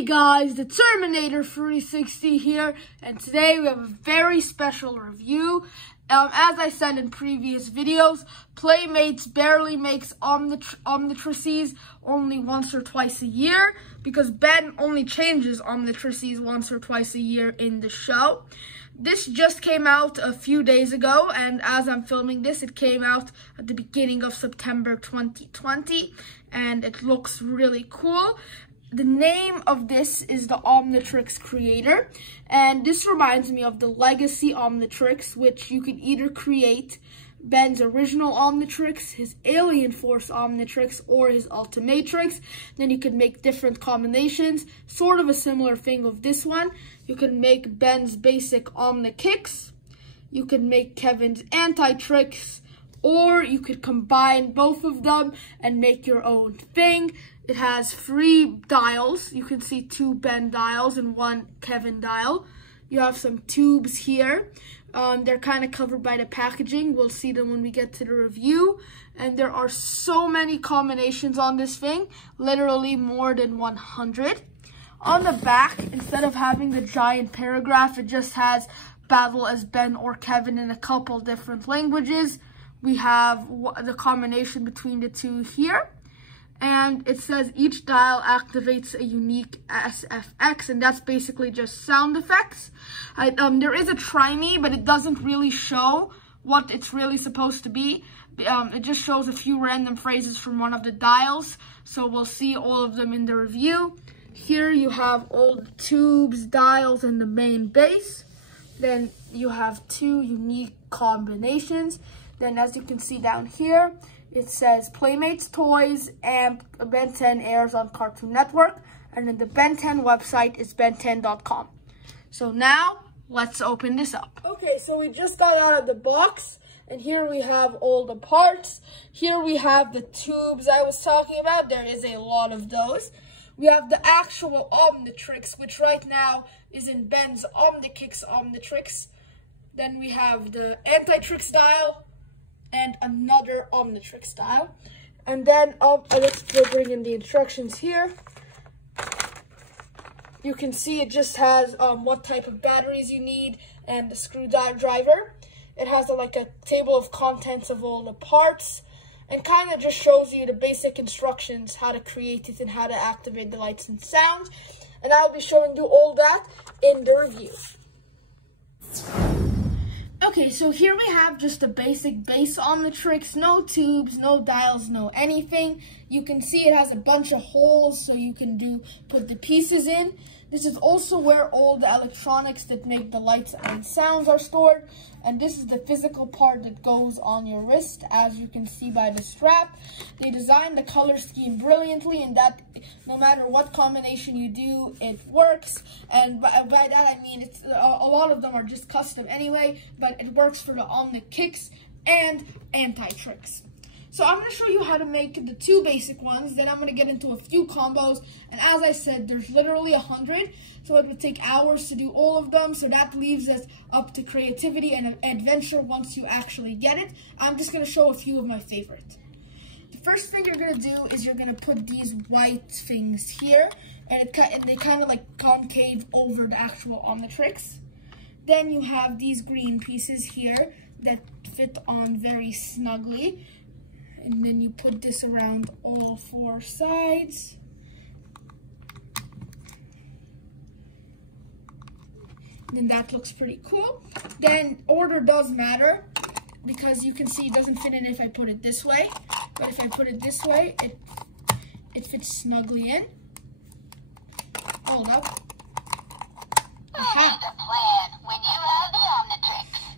Hey guys, the Terminator 360 here, and today we have a very special review. As I said in previous videos, Playmates barely makes Omnitrices only once or twice a year, because Ben only changes Omnitrices once or twice a year in the show. This just came out a few days ago, and as I'm filming this, it came out at the beginning of September 2020, and it looks really cool. The name of this is the Omnitrix Creator, and this reminds me of the Legacy Omnitrix, which you could either create Ben's original Omnitrix, his Alien Force Omnitrix, or his Ultimatrix. Then you could make different combinations, sort of a similar thing of this one. You can make Ben's basic Omnikicks, you could make Kevin's Anti-Trix, or you could combine both of them and make your own thing. It has 3 dials. You can see 2 Ben dials and 1 Kevin dial. You have some tubes here. They're kind of covered by the packaging. We'll see them when we get to the review. And there are so many combinations on this thing, literally more than 100. On the back, instead of having the giant paragraph, it just has battle as Ben or Kevin in a couple different languages. We have the combination between the two here. And it says each dial activates a unique SFX, and that's basically just sound effects. There is a try me, but it doesn't really show what it's really supposed to be. It just shows a few random phrases from one of the dials, so we'll see all of them in the review. Here you have all the tubes, dials, and the main base. Then you have 2 unique combinations. Then as you can see down here, it says Playmates Toys and Ben 10 airs on Cartoon Network, and then the Ben 10 website is ben10.com. So now, let's open this up. Okay, so we just got out of the box, and here we have all the parts. Here we have the tubes I was talking about. There is a lot of those. We have the actual Omnitrix, which right now is in Ben's Omnikicks Omnitrix. Then we have the Anti-Trix dial, and another Omnitrix style. And then let's bring in the instructions here. You can see it just has what type of batteries you need and the screwdriver. It has like a table of contents of all the parts, and kind of just shows you the basic instructions, how to create it and how to activate the lights and sounds. And I'll be showing you all that in the review. Okay, so here we have just a basic base Omnitrix, no tubes, no dials, no anything. You can see it has a bunch of holes so you can put the pieces in. This is also where all the electronics that make the lights and sounds are stored. And this is the physical part that goes on your wrist, as you can see by the strap. They designed the color scheme brilliantly, in that no matter what combination you do, it works. And by that I mean a lot of them are just custom anyway, but it works for the Omnikicks and Anti-Trix. So I'm going to show you how to make the 2 basic ones, then I'm going to get into a few combos, and as I said, there's literally 100, so it would take hours to do all of them, so that leaves us up to creativity and adventure once you actually get it. I'm just going to show a few of my favorites. The first thing you're going to do is you're going to put these white things here, and they kind of like concave over the actual Omnitrix. Then you have these green pieces here that fit on very snugly. And then you put this around all 4 sides. Then that looks pretty cool. Then order does matter, because you can see it doesn't fit in if I put it this way. But if I put it this way, it fits snugly in. Hold up.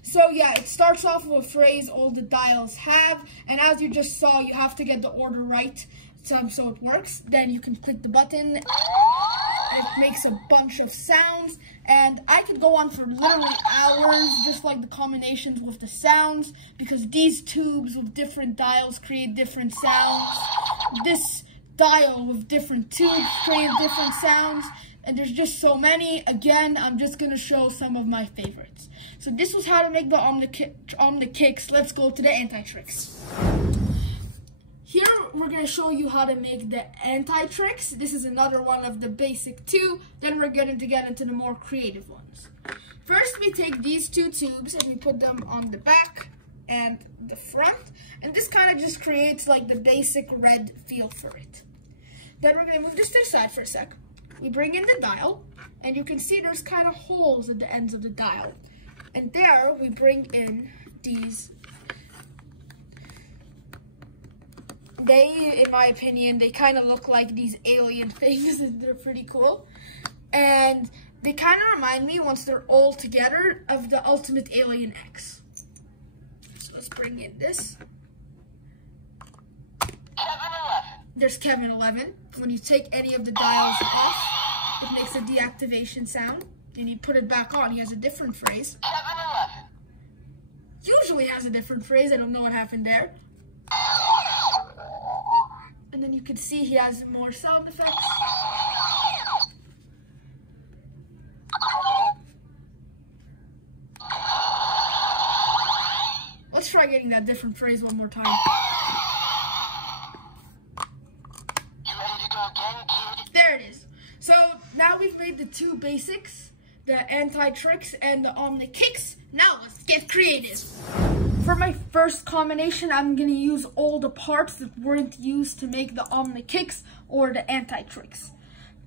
So yeah, it starts off with a phrase all the dials have, and as you just saw, you have to get the order right so it works. Then you can click the button, and it makes a bunch of sounds, and I could go on for literally hours, just like the combinations with the sounds, because these tubes with different dials create different sounds. This dial with different tubes create different sounds, and there's just so many. Again, I'm just going to show some of my favorites. So this was how to make the Omnikicks. Let's go to the Anti-Trix. Here we're going to show you how to make the Omnitrix. This is another one of the basic two. Then we're going to get into the more creative ones. First, we take these two tubes and we put them on the back and the front. And this kind of just creates like the basic red feel for it. Then we're going to move this to the side for a sec. We bring in the dial, and you can see there's kind of holes at the ends of the dial. And there we bring in these. They, in my opinion, they kind of look like these alien things, and they're pretty cool. And they kind of remind me, once they're all together, of the Ultimate Alien X. So let's bring in this. There's Kevin 11. When you take any of the dials off, it makes a deactivation sound. And you put it back on, he has a different phrase. Usually has a different phrase, I don't know what happened there. And then you can see he has more sound effects. Let's try getting that different phrase one more time. There it is. So now we've made the two basics, the Omnitrix and the Omnitrix. Now let's get creative. For my first combination, I'm going to use all the parts that weren't used to make the Omnitrix or the Omnitrix.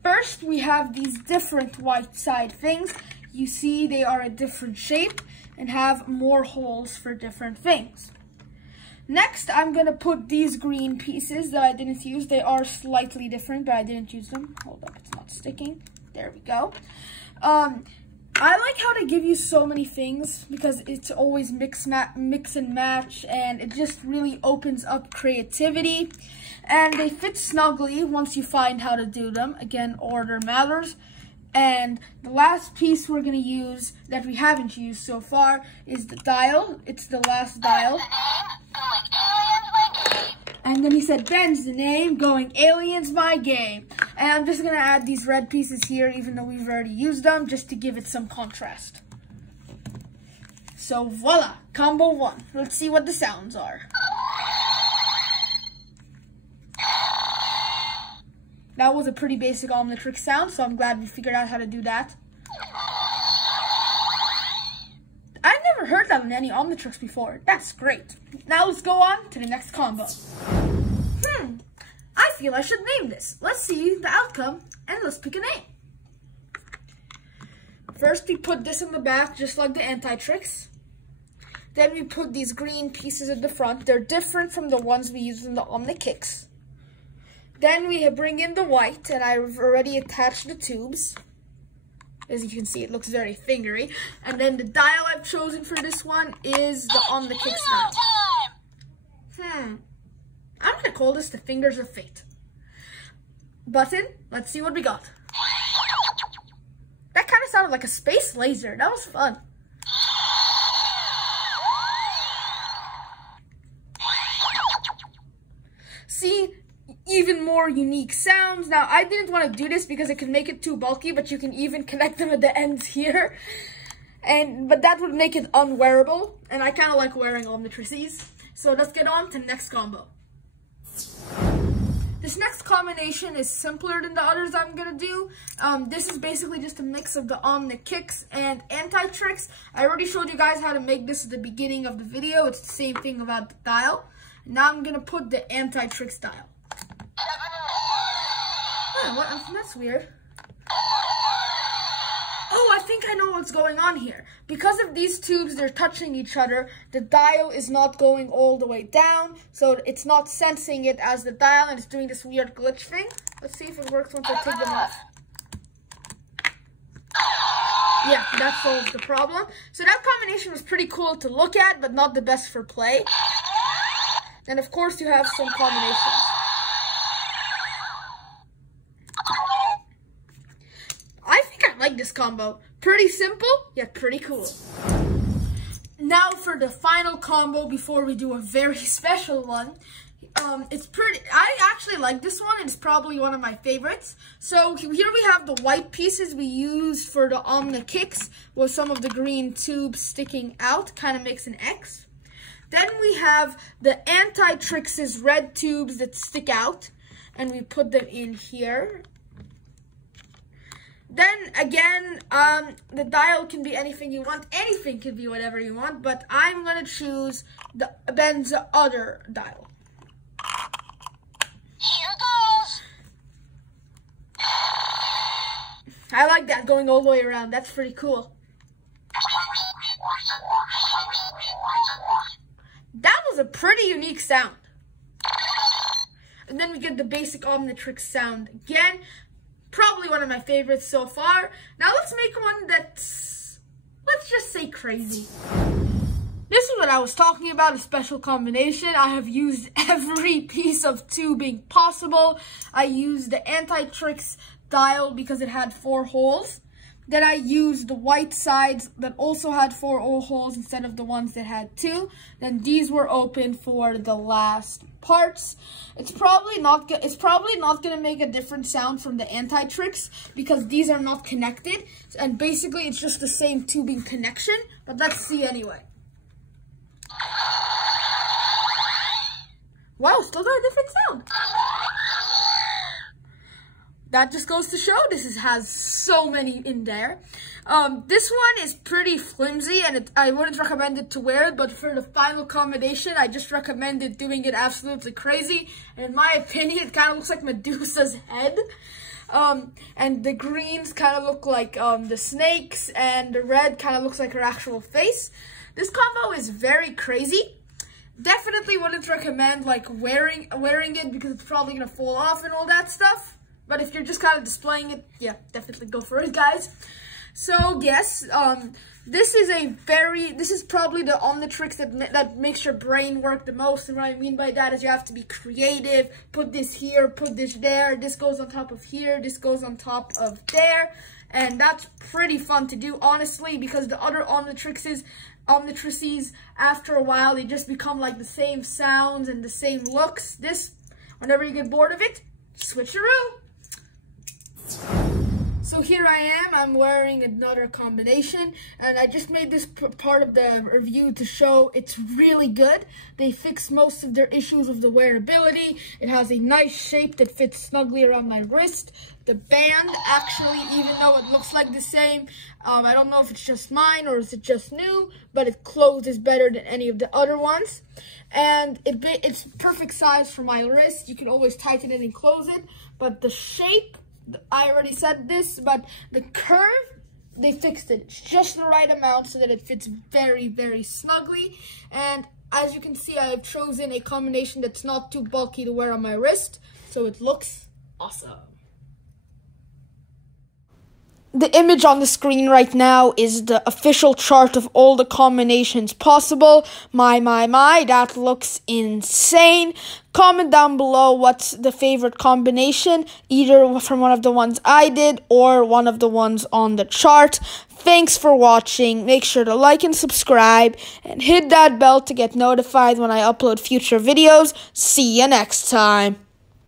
First, we have these different white side things. You see they are a different shape and have more holes for different things. Next, I'm going to put these green pieces that I didn't use. They are slightly different, but I didn't use them. Hold up, it's not sticking. There we go. I like how they give you so many things because it's always mix and match, and it just really opens up creativity. And they fit snugly once you find how to do them. Again, order matters. And the last piece we're going to use that we haven't used so far is the dial. It's the last dial. And then he said, Ben's the name, going aliens my game. And I'm just going to add these red pieces here, even though we've already used them, just to give it some contrast. So voila, combo one. Let's see what the sounds are. That was a pretty basic Omnitrix sound, so I'm glad we figured out how to do that. I've never heard that on any Omnitrix before. That's great. Now let's go on to the next combo. I feel I should name this. Let's see the outcome, and let's pick a name. First, we put this in the back, just like the Omnitrix. Then we put these green pieces at the front. They're different from the ones we used in the Omnitrix. Then we bring in the white, and I've already attached the tubes. As you can see, it looks very fingery. And then the dial I've chosen for this one is the Omnitrix dial. I'm going to call this the Fingers of Fate. Button, let's see what we got. That kind of sounded like a space laser. That was fun. See, even more unique sounds. Now, I didn't want to do this because it could make it too bulky, but you can even connect them at the ends here. But that would make it unwearable, and I kind of like wearing Omnitrices. So let's get on to the next combo. This next combination is simpler than the others I'm going to do. This is basically just a mix of the Omnitrix and Omnitrix. I already showed you guys how to make this at the beginning of the video. It's the same thing about the dial. Now I'm going to put the Omnitrix dial. That's weird. Oh, I think I know what's going on here. Because of these tubes, they're touching each other, the dial is not going all the way down, so it's not sensing it as the dial, and it's doing this weird glitch thing. Let's see if it works once I take them off. Yeah, that solves the problem. So that combination was pretty cool to look at, but not the best for play. And of course, you have some combinations. I like this combo. Pretty simple, yet pretty cool. Now for the final combo before we do a very special one. I actually like this one. It's probably one of my favorites. So here we have the white pieces we used for the Omnitrix with some of the green tubes sticking out. Kind of makes an X. Then we have the Omnitrix's red tubes that stick out, and we put them in here. Then again, the dial can be anything you want. Anything can be whatever you want, but I'm gonna choose Ben's other dial. Here goes. I like that, going all the way around. That's pretty cool. That was a pretty unique sound. And then we get the basic Omnitrix sound again. Probably one of my favorites so far. Now let's make one that's, let's just say, crazy. This is what I was talking about, a special combination. I have used every piece of tubing possible. I used the Omnitrix dial because it had 4 holes. Then I used the white sides that also had 4 holes instead of the ones that had 2. Then these were open for the last parts. It's probably not gonna make a different sound from the Omnitrix because these are not connected, and basically it's just the same tubing connection. But let's see anyway. Wow, still got a different sound. That just goes to show this has so many in there. This one is pretty flimsy, and I wouldn't recommend it to wear it, but for the final combination, I just recommended doing it absolutely crazy. And in my opinion, it kind of looks like Medusa's head. And the greens kind of look like the snakes, and the red kind of looks like her actual face. This combo is very crazy. Definitely wouldn't recommend like wearing it because it's probably gonna fall off and all that stuff. But if you're just kind of displaying it, yeah, definitely go for it, guys. So yes, this is probably the Omnitrix that makes your brain work the most. And what I mean by that is you have to be creative. Put this here, put this there. This goes on top of here. This goes on top of there. And that's pretty fun to do, honestly, because the other Omnitrixes, after a while, they just become like the same sounds and the same looks. This, whenever you get bored of it, switcheroo. So here I am, I'm wearing another combination, and I just made this part of the review to show it's really good. They fixed most of their issues with the wearability. It has a nice shape that fits snugly around my wrist. The band, actually, even though it looks like the same, I don't know if it's just mine or is it just new, but it closes better than any of the other ones. And it's perfect size for my wrist. You can always tighten it and close it, but the shape, I already said this, but the curve, they fixed it. It's just the right amount so that it fits very, very snugly. And as you can see, I have chosen a combination that's not too bulky to wear on my wrist, so it looks awesome. The image on the screen right now is the official chart of all the combinations possible. My, that looks insane. Comment down below what's the favorite combination, either from one of the ones I did or one of the ones on the chart. Thanks for watching. Make sure to like and subscribe and hit that bell to get notified when I upload future videos. See you next time.